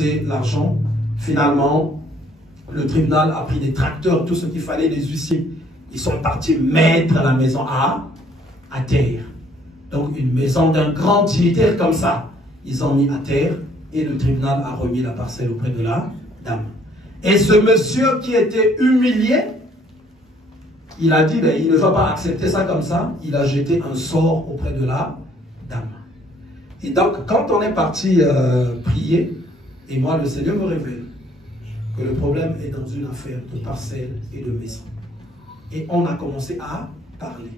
c'est l'argent. Finalement, le tribunal a pris des tracteurs, tout ce qu'il fallait, les huissiers. Ils sont partis mettre la maison à terre. Donc une maison d'un grand dignitaire comme ça, ils ont mis à terre et le tribunal a remis la parcelle auprès de la dame. Et ce monsieur qui était humilié, il a dit, il ne va pas accepter ça comme ça, il a jeté un sort auprès de la dame. Et donc, quand on est parti prier, et moi, le Seigneur me révèle que le problème est dans une affaire de parcelle et de maison. Et on a commencé à parler.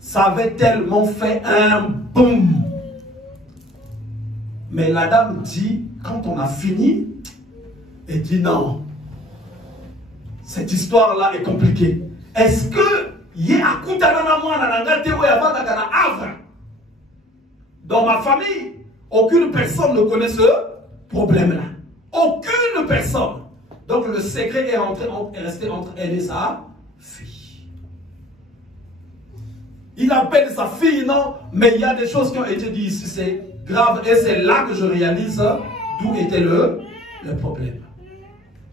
Ça avait tellement fait un boum. Mais la dame dit, quand on a fini, elle dit non, cette histoire-là est compliquée. Est-ce que dans ma famille, aucune personne ne connaît ce problème-là. Aucune personne. Donc le secret est resté entre elle et sa fille. Il appelle sa fille, non, mais il y a des choses qui ont été dites ici, c'est grave. Et c'est là que je réalise d'où était le problème.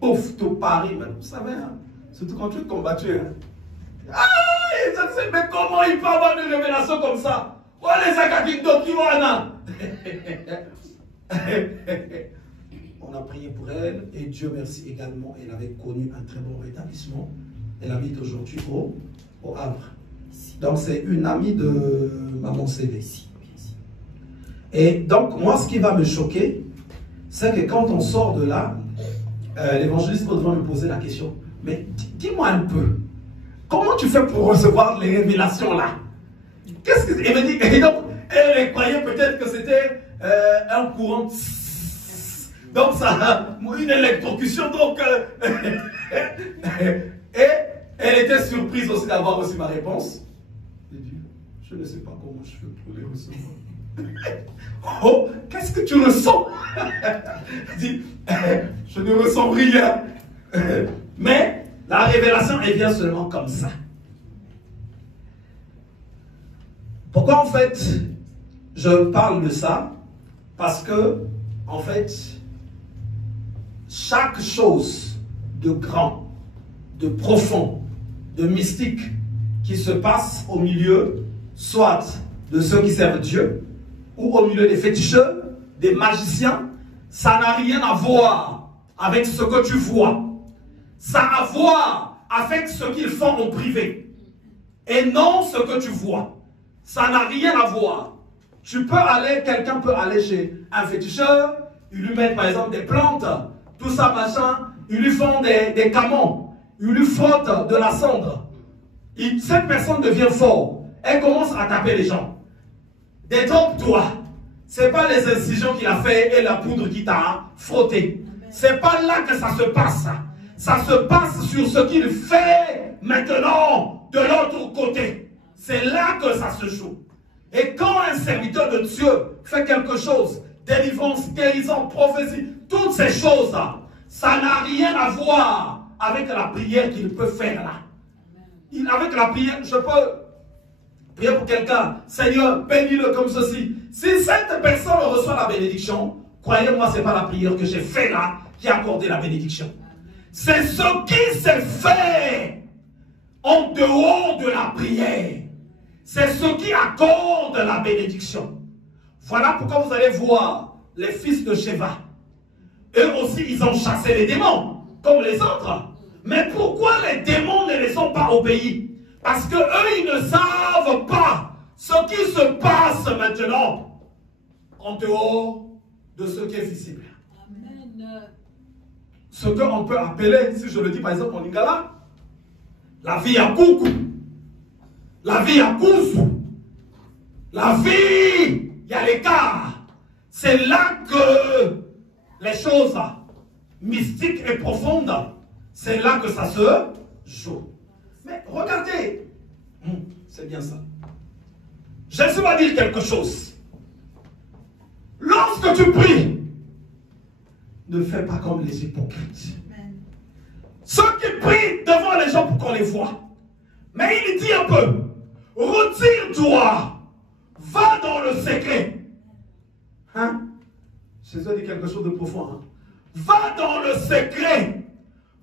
Ouf, tout Paris, vous savez, hein, surtout quand tu es combattu. Hein. Ah, mais comment il peut avoir une révélation comme ça? Oh, les Akakindokiwana. On a prié pour elle et Dieu merci également, elle avait connu un très bon rétablissement. Elle habite aujourd'hui au Havre. Donc c'est une amie de maman CV. Et donc moi ce qui va me choquer, c'est que quand on sort de là, l'évangéliste devrait me poser la question, mais dis-moi un peu, comment tu fais pour recevoir les révélations là? Qu'est-ce que elle me dit? Et donc elle croyait peut-être que c'était un courant. Donc ça, une électrocution, donc et elle était surprise aussi d'avoir aussi ma réponse. Elle dit, je ne sais pas comment je fais pour les recevoir. Oh, qu'est-ce que tu ressens? Elle dit, je ne ressens rien. Mais la révélation, elle vient seulement comme ça. Pourquoi en fait, je parle de ça? Parce que, en fait, chaque chose de grand, de profond, de mystique qui se passe au milieu, soit de ceux qui servent Dieu, ou au milieu des féticheurs, des magiciens, ça n'a rien à voir avec ce que tu vois. Ça a à voir avec ce qu'ils font en privé. Et non ce que tu vois. Ça n'a rien à voir. Tu peux aller, quelqu'un peut aller chez un féticheur, il lui met par exemple des plantes, tout ça machin, ils lui font des camons, ils lui frottent de la cendre. Cette personne devient forte, elle commence à taper les gens. Détrompe-toi, ce n'est pas les incisions qu'il a fait et la poudre qui t'a frotté. Ce n'est pas là que ça se passe. Ça se passe sur ce qu'il fait maintenant de l'autre côté. C'est là que ça se joue. Et quand un serviteur de Dieu fait quelque chose, délivrance, guérison, prophétie, toutes ces choses-là, ça n'a rien à voir avec la prière qu'il peut faire là. Avec la prière, je peux prier pour quelqu'un, Seigneur, bénis-le comme ceci. Si cette personne reçoit la bénédiction, croyez-moi, ce n'est pas la prière que j'ai fait là qui a accordé la bénédiction. C'est ce qui s'est fait en dehors de la prière. C'est ce qui accorde la bénédiction. Voilà pourquoi vous allez voir les fils de Sheva. Eux aussi, ils ont chassé les démons, comme les autres. Mais pourquoi les démons ne les ont pas obéis? Parce que eux, ils ne savent pas ce qui se passe maintenant en dehors de ce qui est visible. Amen. Ce qu'on peut appeler, si je le dis par exemple en lingala, la vie à coucou, la vie à kousu, la vie, il y a l'écart. C'est là que les choses mystiques et profondes, c'est là que ça se joue. Mais regardez, c'est bien ça. Jésus va dire quelque chose. Lorsque tu pries, ne fais pas comme les hypocrites. Ceux qui prient devant les gens pour qu'on les voit. Mais il dit un peu, retire-toi, va dans le secret. Hein? Jésus dit quelque chose de profond. Hein? Va dans le secret.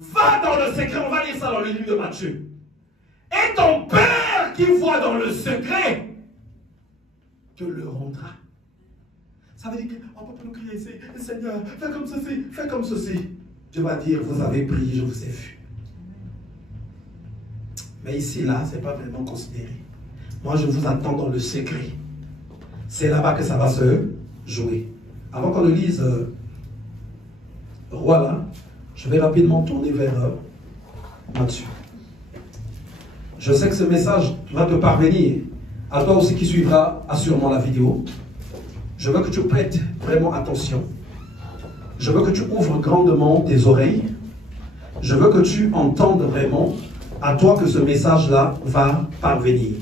Va dans le secret. On va lire ça dans le livre de Matthieu. Et ton Père qui voit dans le secret te le rendra. Ça veut dire qu'on ne peut pas nous crier ici, Seigneur, fais comme ceci, fais comme ceci. Dieu va dire, vous avez prié, je vous ai vu. Mais ici, là, ce n'est pas vraiment considéré. Moi, je vous attends dans le secret. C'est là-bas que ça va se jouer. Avant qu'on le lise, voilà, je vais rapidement tourner vers Matthieu. Je sais que ce message va te parvenir. À toi aussi qui suivra assurément la vidéo. Je veux que tu prêtes vraiment attention. Je veux que tu ouvres grandement tes oreilles. Je veux que tu entendes vraiment à toi que ce message-là va parvenir.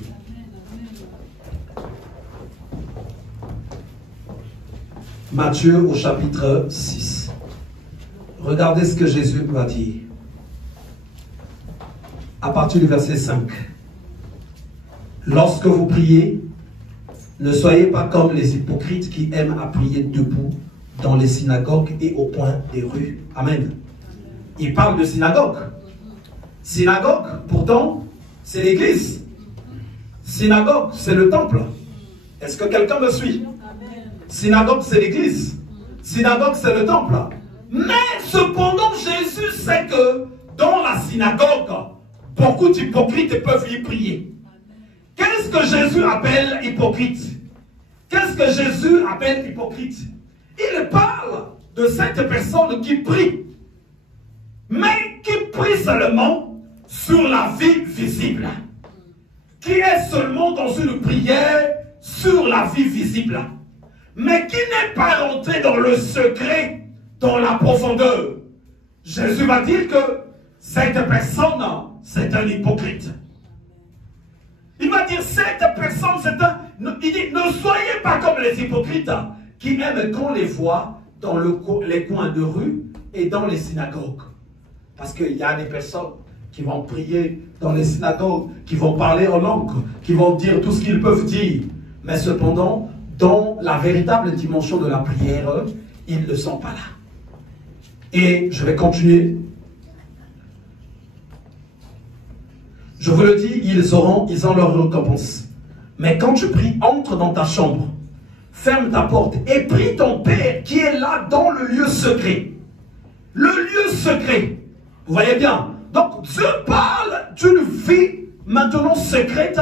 Matthieu au chapitre 6. Regardez ce que Jésus va dire. À partir du verset 5. Lorsque vous priez, ne soyez pas comme les hypocrites qui aiment à prier debout dans les synagogues et au coin des rues. Amen. Il parle de synagogue. Synagogue, pourtant, c'est l'église. Synagogue, c'est le temple. Est-ce que quelqu'un me suit? Synagogue, c'est l'église. Synagogue, c'est le temple. Mais cependant, Jésus sait que dans la synagogue, beaucoup d'hypocrites peuvent y prier. Qu'est-ce que Jésus appelle hypocrite? Qu'est-ce que Jésus appelle hypocrite? Il parle de cette personne qui prie, mais qui prie seulement sur la vie visible, qui est seulement dans une prière sur la vie visible, mais qui n'est pas rentré dans le secret, dans la profondeur. Jésus va dire que cette personne, c'est un hypocrite. Il va dire, cette personne, c'est un... Il dit, ne soyez pas comme les hypocrites qui aiment qu'on les voit dans les coins de rue et dans les synagogues. Parce qu'il y a des personnes qui vont prier dans les synagogues, qui vont parler en langue, qui vont dire tout ce qu'ils peuvent dire. Mais cependant, dans la véritable dimension de la prière, ils ne sont pas là. Et je vais continuer. Je vous le dis, ils ont leur récompense. Mais quand tu pries, entre dans ta chambre, ferme ta porte et prie ton Père qui est là dans le lieu secret. Le lieu secret. Vous voyez bien? Donc Dieu parle d'une vie maintenant secrète,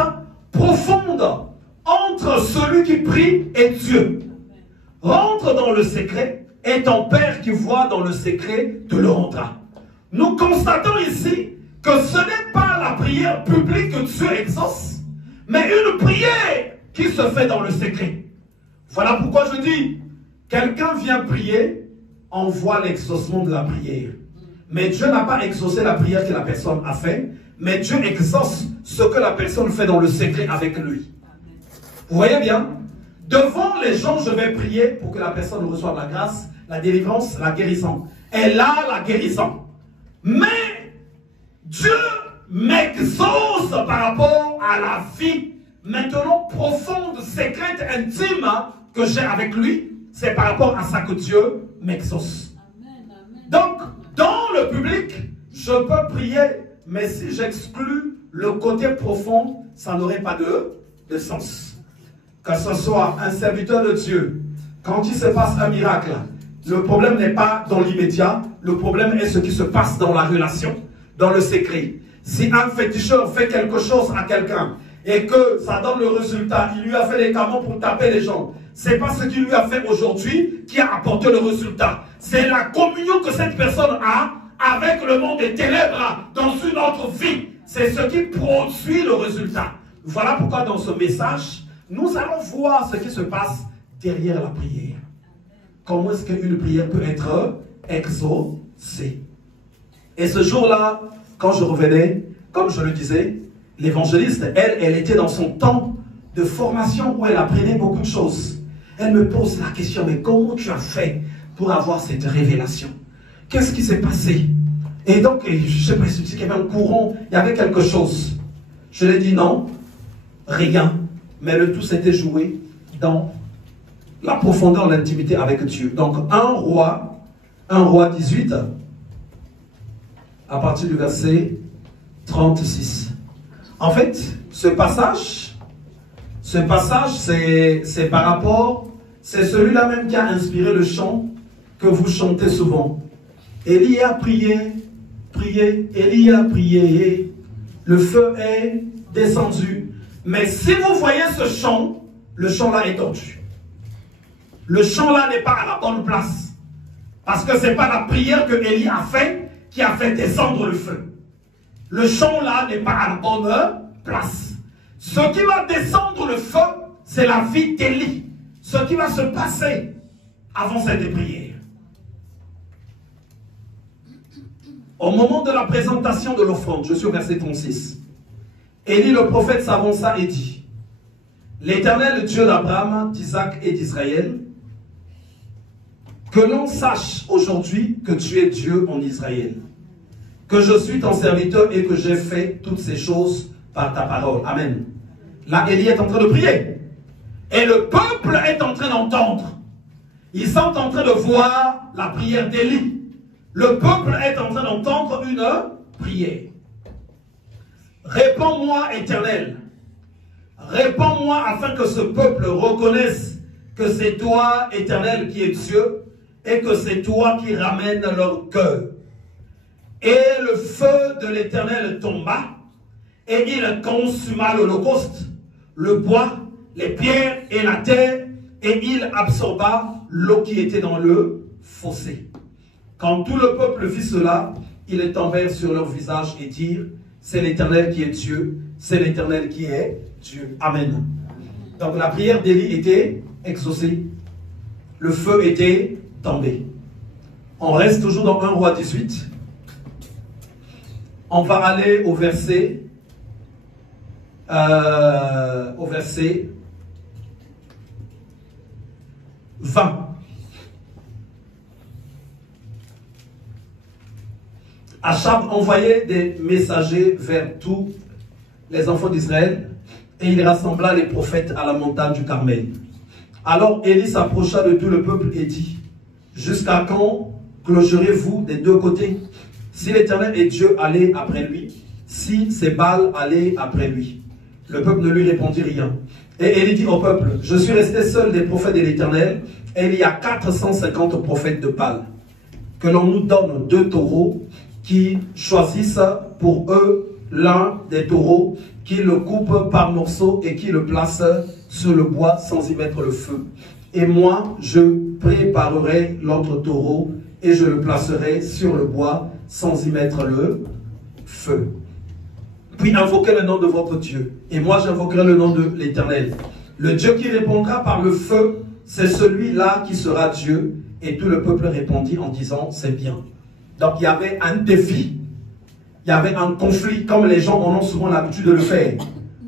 profonde, entre celui qui prie et Dieu. Rentre dans le secret et ton Père qui voit dans le secret te le rendra. Nous constatons ici que ce n'est pas la prière publique que Dieu exauce, mais une prière qui se fait dans le secret. Voilà pourquoi je dis, quelqu'un vient prier, on voit l'exaucement de la prière. Mais Dieu n'a pas exaucé la prière que la personne a fait, mais Dieu exauce ce que la personne fait dans le secret avec lui. Vous voyez bien? Devant les gens, je vais prier pour que la personne reçoive la grâce, la délivrance, la guérison. Elle a la guérison. Mais Dieu m'exauce par rapport à la vie maintenant profonde, secrète, intime que j'ai avec lui. C'est par rapport à ça que Dieu m'exauce. Donc, dans le public, je peux prier, mais si j'exclus le côté profond, ça n'aurait pas de sens. Que ce soit un serviteur de Dieu, quand il se passe un miracle, le problème n'est pas dans l'immédiat, le problème est ce qui se passe dans la relation, dans le secret. Si un féticheur fait quelque chose à quelqu'un et que ça donne le résultat, il lui a fait des camons pour taper les gens, c'est pas ce qu'il lui a fait aujourd'hui qui a apporté le résultat. C'est la communion que cette personne a avec le monde des ténèbres dans une autre vie. C'est ce qui produit le résultat. Voilà pourquoi dans ce message, nous allons voir ce qui se passe derrière la prière. Comment est-ce qu'une prière peut être exaucée? Et ce jour-là, quand je revenais, comme je le disais, l'évangéliste, elle était dans son temps de formation où elle apprenait beaucoup de choses. Elle me pose la question, mais comment tu as fait pour avoir cette révélation? Qu'est-ce qui s'est passé? Et donc, je ne sais pas si qu'il y avait un courant, il y avait quelque chose. Je lui ai dit non, rien. Mais le tout s'était joué dans la profondeur, l'intimité avec Dieu. Donc, 1 Roi, 1 Roi 18, à partir du verset 36. En fait, ce passage, c'est par rapport, c'est celui-là même qui a inspiré le chant que vous chantez souvent. Élie a prié, Élie a prié, le feu est descendu. Mais si vous voyez ce chant, le chant là est tordu. Le chant là n'est pas à la bonne place. Parce que ce n'est pas la prière que Élie a fait qui a fait descendre le feu. Le chant là n'est pas à la bonne place. Ce qui va descendre le feu, c'est la vie d'Élie. Ce qui va se passer avant cette prière. Au moment de la présentation de l'offrande, je suis au verset 36, Élie le prophète s'avança et dit: L'Éternel Dieu d'Abraham, d'Isaac et d'Israël, que l'on sache aujourd'hui que tu es Dieu en Israël, que je suis ton serviteur et que j'ai fait toutes ces choses par ta parole. Amen. Là, Élie est en train de prier. Et le peuple est en train d'entendre. Ils sont en train de voir la prière d'Élie. Le peuple est en train d'entendre une prière. Réponds-moi, Éternel. Réponds-moi afin que ce peuple reconnaisse que c'est toi, Éternel, qui es Dieu, et que c'est toi qui ramènes leur cœur. Et le feu de l'Éternel tomba, et il consuma l'holocauste, le bois, les pierres et la terre, et il absorba l'eau qui était dans le fossé. Quand tout le peuple vit cela, ils tombèrent sur leur visage et dirent: c'est l'Éternel qui est Dieu, c'est l'Éternel qui est Dieu. Amen. Donc la prière d'Élie était exaucée. Le feu était tombé. On reste toujours dans 1 Roi 18. On va aller au verset 20. Achab envoyait des messagers vers tous les enfants d'Israël et il rassembla les prophètes à la montagne du Carmel. Alors Élie s'approcha de tout le peuple et dit: jusqu'à quand clocherez-vous des deux côtés? Si l'Éternel est Dieu, allez après lui. Si c'est Baal, allez après lui. Le peuple ne lui répondit rien. Et Élie dit au peuple: je suis resté seul des prophètes de l'Éternel, et il y a 450 prophètes de Baal. Que l'on nous donne 2 taureaux, qui choisissent pour eux l'un des taureaux, qui le coupent par morceaux et qui le placent sur le bois sans y mettre le feu. Et moi, je préparerai l'autre taureau et je le placerai sur le bois sans y mettre le feu. Puis invoquez le nom de votre Dieu. Et moi, j'invoquerai le nom de l'Éternel. Le Dieu qui répondra par le feu, c'est celui-là qui sera Dieu. Et tout le peuple répondit en disant: c'est bien. Donc il y avait un défi, il y avait un conflit, comme les gens en ont souvent l'habitude de le faire.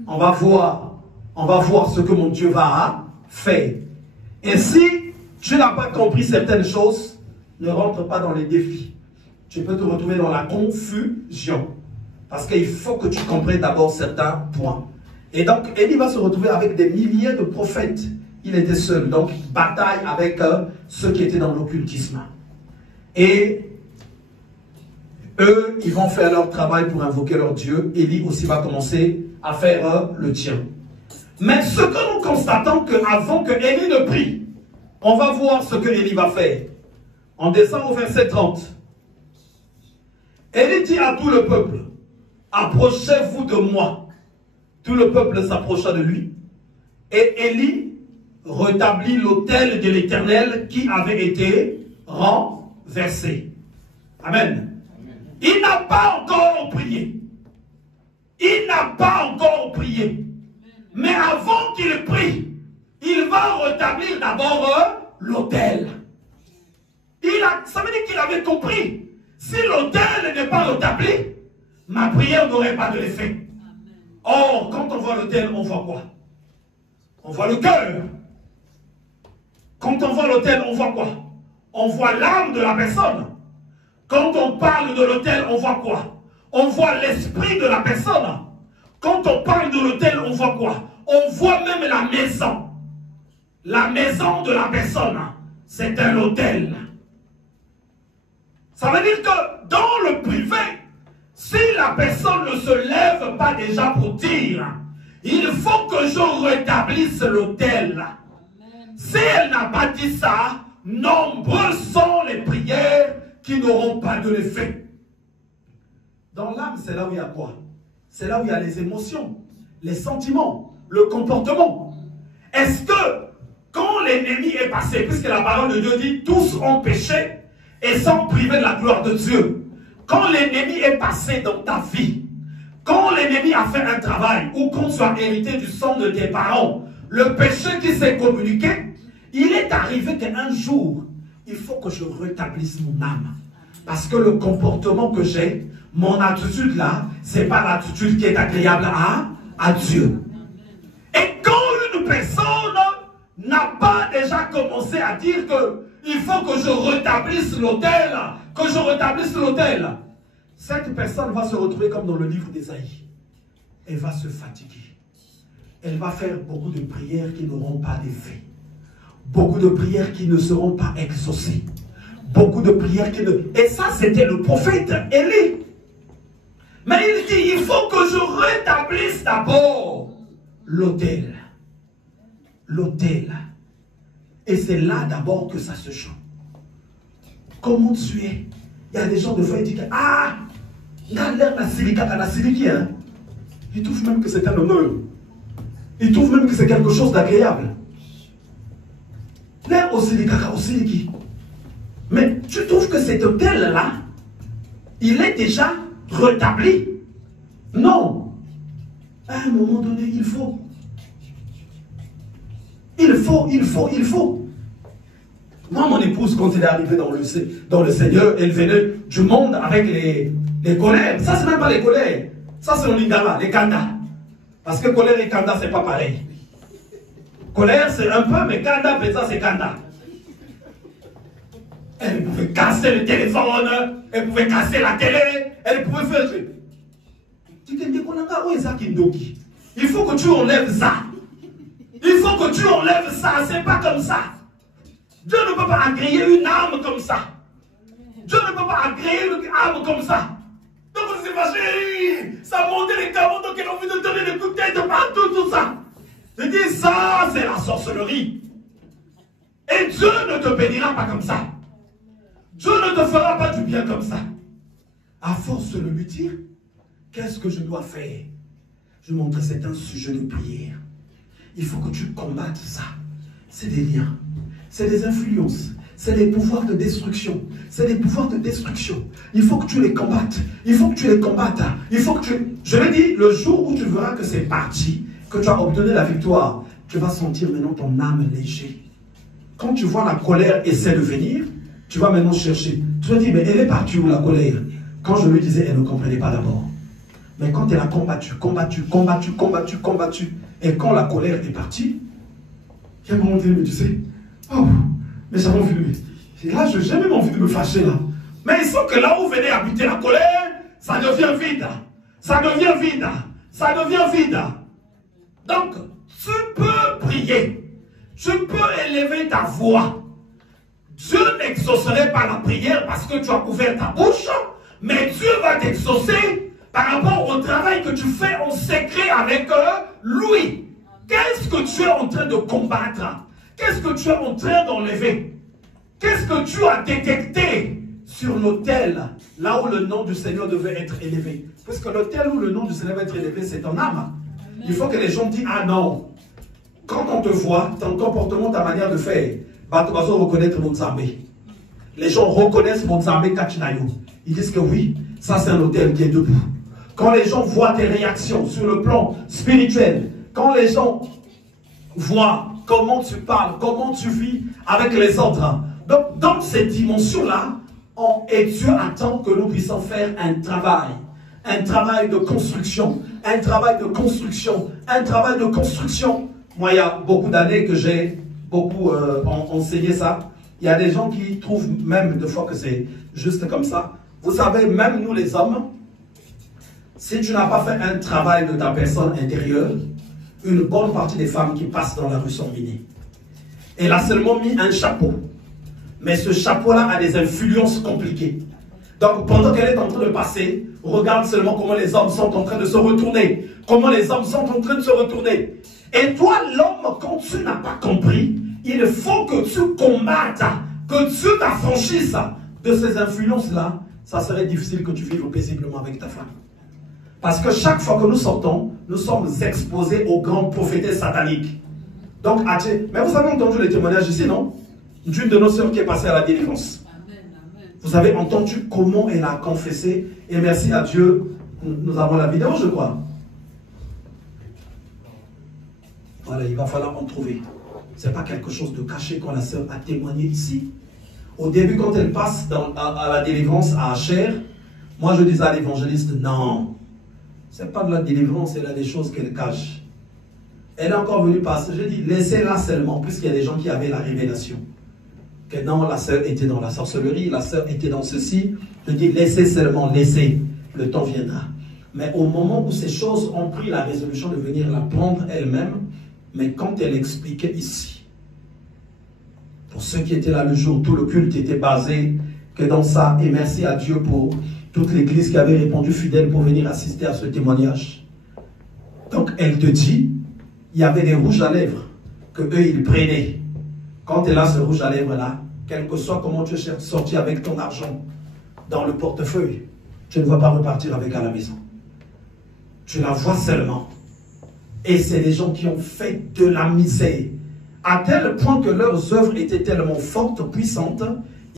On va voir ce que mon Dieu va faire. Et si tu n'as pas compris certaines choses, ne rentre pas dans les défis. Tu peux te retrouver dans la confusion. Parce qu'il faut que tu comprennes d'abord certains points. Et donc Élie va se retrouver avec des milliers de prophètes. Il était seul, donc bataille avec ceux qui étaient dans l'occultisme. Et eux, ils vont faire leur travail pour invoquer leur Dieu. Élie aussi va commencer à faire le tien. Mais ce que nous constatons, qu'avant que Élie ne prie, on va voir ce que Élie va faire. On descend au verset 30. Élie dit à tout le peuple: approchez-vous de moi. Tout le peuple s'approcha de lui. Et Élie rétablit l'autel de l'Éternel qui avait été renversé. Amen. Il n'a pas encore prié. Il n'a pas encore prié. Mais avant qu'il prie, il va rétablir d'abord l'autel. Ça veut dire qu'il avait compris. Si l'autel n'est pas rétabli, ma prière n'aurait pas de l'effet. Or, quand on voit l'autel, on voit quoi? On voit le cœur. Quand on voit l'autel, on voit quoi? On voit l'âme de la personne. Quand on parle de l'autel, on voit quoi? On voit l'esprit de la personne. Quand on parle de l'autel, on voit quoi? On voit même la maison. La maison de la personne, c'est un autel. Ça veut dire que dans le privé, si la personne ne se lève pas déjà pour dire, il faut que je rétablisse l'autel. Si elle n'a pas dit ça, nombreuses sont les prières qui n'auront pas de l'effet. Dans l'âme, c'est là où il y a quoi? C'est là où il y a les émotions, les sentiments, le comportement. Est-ce que quand l'ennemi est passé, puisque la parole de Dieu dit tous ont péché et sont privés de la gloire de Dieu, quand l'ennemi est passé dans ta vie, quand l'ennemi a fait un travail ou qu'on soit hérité du sang de tes parents, le péché qui s'est communiqué, il est arrivé qu'un jour, il faut que je rétablisse mon âme. Parce que le comportement que j'ai, mon attitude là, ce n'est pas l'attitude qui est agréable à Dieu. Et quand une personne n'a pas déjà commencé à dire que il faut que je rétablisse l'autel, cette personne va se retrouver comme dans le livre d'Ésaïe. Elle va se fatiguer. Elle va faire beaucoup de prières qui n'auront pas d'effet. Beaucoup de prières qui ne seront pas exaucées. Beaucoup de prières qui ne... Et ça, c'était le prophète Élie. Mais il dit, il faut que je rétablisse d'abord l'autel. L'autel. Et c'est là d'abord que ça se chante. Comment tu es? Il y a des gens de fois qui disent, ah, il a l'air la siliki, hein. Ils trouvent même que c'est un honneur. Ils trouvent même que c'est quelque chose d'agréable. L'air au siliki. Mais tu trouves que cet autel-là, il est déjà rétabli? Non. À un moment donné, il faut. Moi, mon épouse, quand elle est arrivée dans le Seigneur, elle venait du monde avec les colères. Ça, c'est même pas les colères. Ça, c'est le lingala, les kanda. Parce que colère et kanda, c'est pas pareil. Colère, c'est un peu, mais kanda, ça, c'est kanda. Elle pouvait casser le téléphone, elle pouvait casser la télé, elle pouvait faire... Il faut que tu enlèves ça. Il faut que tu enlèves ça, c'est pas comme ça. Dieu ne peut pas agréer une âme comme ça. Dieu ne peut pas agréer une âme comme ça. Donc c'est fâché, ça montait les carottes, donc ils ont envie de donner des coups de tête partout, tout ça. Je dis, ça, c'est la sorcellerie. Et Dieu ne te bénira pas comme ça. Dieu ne te fera pas du bien comme ça. À force de lui dire, qu'est-ce que je dois faire? Je montre, c'est un sujet de prière. Il faut que tu combattes ça. C'est des liens, c'est des influences, c'est des pouvoirs de destruction. C'est des pouvoirs de destruction. Il faut que tu les combattes. Il faut que tu les combattes. Il faut que tu... Je l'ai dit, le jour où tu verras que c'est parti, que tu as obtenu la victoire, tu vas sentir maintenant ton âme léger. Quand tu vois la colère essaie de venir, tu vas maintenant chercher. Tu vas dire, mais elle est partie où la colère? Quand je lui disais, elle ne comprenait pas d'abord. Mais quand elle a combattu, et quand la colère est partie, il y a un moment donné, mais tu sais, oh, mais j'avais envie de me... Là, je n'ai même envie de me fâcher là. Mais il faut que là où venait habiter la colère, ça devient vide. Ça devient vide. Ça devient vide. Donc, tu peux prier. Tu peux élever ta voix. Dieu n'exaucerait pas la prière parce que tu as ouvert ta bouche, mais Dieu va t'exaucer par rapport au travail que tu fais en secret avec lui. Qu'est-ce que tu es en train de combattre? Qu'est-ce que tu es en train d'enlever? Qu'est-ce que tu as détecté sur l'autel, là où le nom du Seigneur devait être élevé? Parce que l'autel où le nom du Seigneur va être élevé, c'est ton âme. Il faut que les gens disent, ah non, quand on te voit, ton comportement, ta manière de faire, tu vas reconnaître mon Zambé. Les gens reconnaissent mon Zambé Kachinayo. Ils disent que oui, ça c'est un autel qui est debout. Quand les gens voient tes réactions sur le plan spirituel, quand les gens voient comment tu parles, comment tu vis avec les autres. Donc, dans cette dimension-là, et Dieu attend que nous puissions faire un travail de construction, un travail de construction, un travail de construction. Moi, il y a beaucoup d'années que j'ai beaucoup enseigné ça. Il y a des gens qui trouvent même des fois que c'est juste comme ça. Vous savez, même nous les hommes, si tu n'as pas fait un travail de ta personne intérieure, une bonne partie des femmes qui passent dans la rue sont minées. Elle a seulement mis un chapeau. Mais ce chapeau-là a des influences compliquées. Donc pendant qu'elle est en train de passer, regarde seulement comment les hommes sont en train de se retourner. Comment les hommes sont en train de se retourner. Et toi, l'homme, quand tu n'as pas compris, il faut que tu combattes, que tu t'affranchisses de ces influences-là. Ça serait difficile que tu vives paisiblement avec ta femme. Parce que chaque fois que nous sortons, nous sommes exposés aux grandes prophétesses sataniques. Donc, mais vous avez entendu le témoignage ici, non? D'une de nos sœurs qui est passée à la délivrance. Vous avez entendu comment elle a confessé. Et merci à Dieu, nous avons la vidéo, je crois. Voilà, il va falloir en trouver. Ce n'est pas quelque chose de caché quand la sœur a témoigné ici. Au début, quand elle passe à la délivrance à Asher, moi je disais à l'évangéliste, non, ce n'est pas de la délivrance, elle a des choses qu'elle cache. Elle est encore venue passer, je dis, laissez-la seulement, puisqu'il y a des gens qui avaient la révélation. Que non, la sœur était dans la sorcellerie, la sœur était dans ceci. Je dis, laissez seulement, laissez, le temps viendra. Mais au moment où ces choses ont pris la résolution de venir la prendre elle-même, mais quand elle expliquait ici, pour ceux qui étaient là le jour, tout le culte était basé que dans ça, et merci à Dieu pour toute l'église qui avait répondu fidèle pour venir assister à ce témoignage. Donc elle te dit, il y avait des rouges à lèvres que eux ils prenaient. Quand elle a ce rouge à lèvres là, quel que soit comment tu es sorti avec ton argent dans le portefeuille, tu ne vas pas repartir avec à la maison. Tu la vois seulement. Et c'est des gens qui ont fait de la misère, à tel point que leurs œuvres étaient tellement fortes, puissantes,